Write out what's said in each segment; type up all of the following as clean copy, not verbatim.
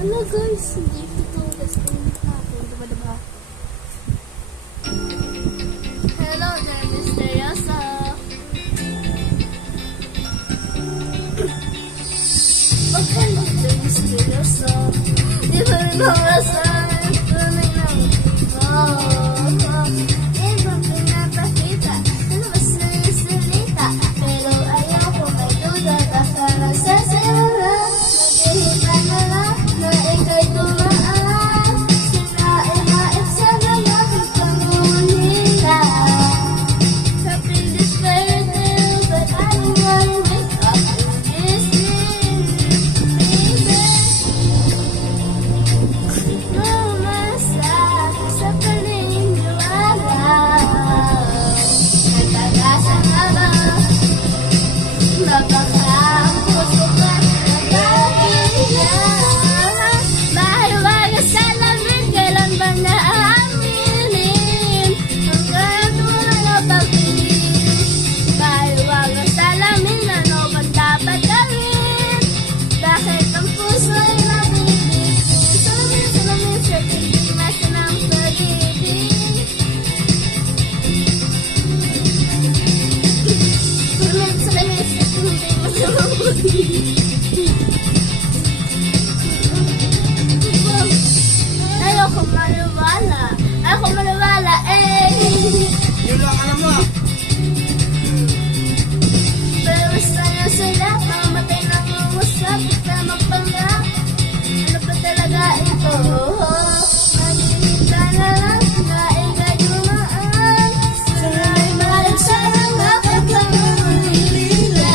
Hello guys, hindi ito guys kung diba? Hello there, Mr. Yosa. Okay, Mr. Yosa. Di ba rin ang rasa? Tunay na ibang pinapakita. Ano mas nalisalita? Pero ayaw ko may duda. Baka nasasara. Naghihipa na lang na ika'y tumaan. Sinain maip sa mga kapangunila. Sa pilis kayo din, but I don't wanna wake up in this dream, baby. Umasa sa paniniwala. Nagkakasa nga ba? Mabaka ang puso ka nagkakilala. Mahiwaga sa lamin, kailan ba naaaminin? Hanggang wala na pag-ibig. Mahiwaga sa lamin, ano ba dapat gawin? Bakit ang puso ay nabibig? Salamin sa Pilipinas ng pag-ibig. Salamin sa Ayoko maniwala. Ayoko maniwala, eh. Yun lang alam mo. Pero gusto niya sila, mamatay na umusap, sa magpanggap. Ano ba talaga ito? Maninita na lang, na ika'y dumaan. Sana'y malang sa mga pagkakulila.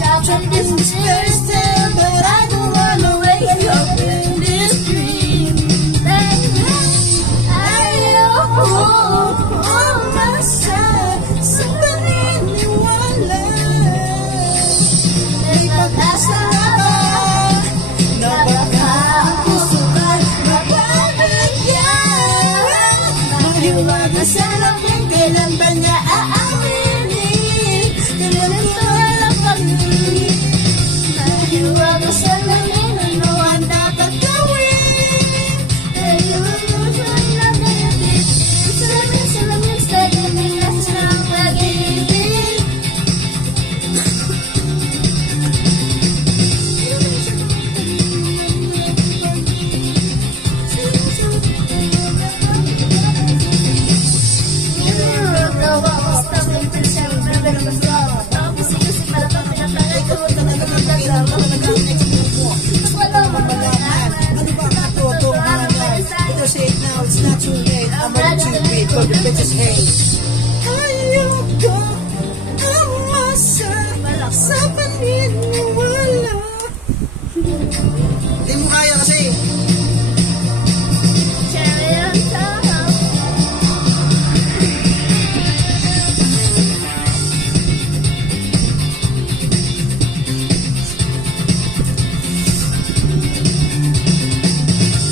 Dapat this is first time, but I don't wanna wake up in this dream. Baby, ayoko umasa sa paniniwala. May pag-asa na ba na baka ang puso ka'y mapapagyan? Mahiwaga sa lamin, kailan ba niya aaminin? Kailan ito ang pag-ibig? Mahiwaga sa lamin, ano ang dapat gawin? Mahiwaga sa lamin, salamin sa Pilipinas ng pag-ibig. Ano ba katotohanan? Ito say it now, it's not too late. I'm ready to wait for the bitches hate. Ayoko umasa sa paniniwala. Hindi mo kaya kasi.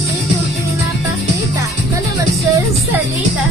Ito pinapakita, kaluwag sa salita.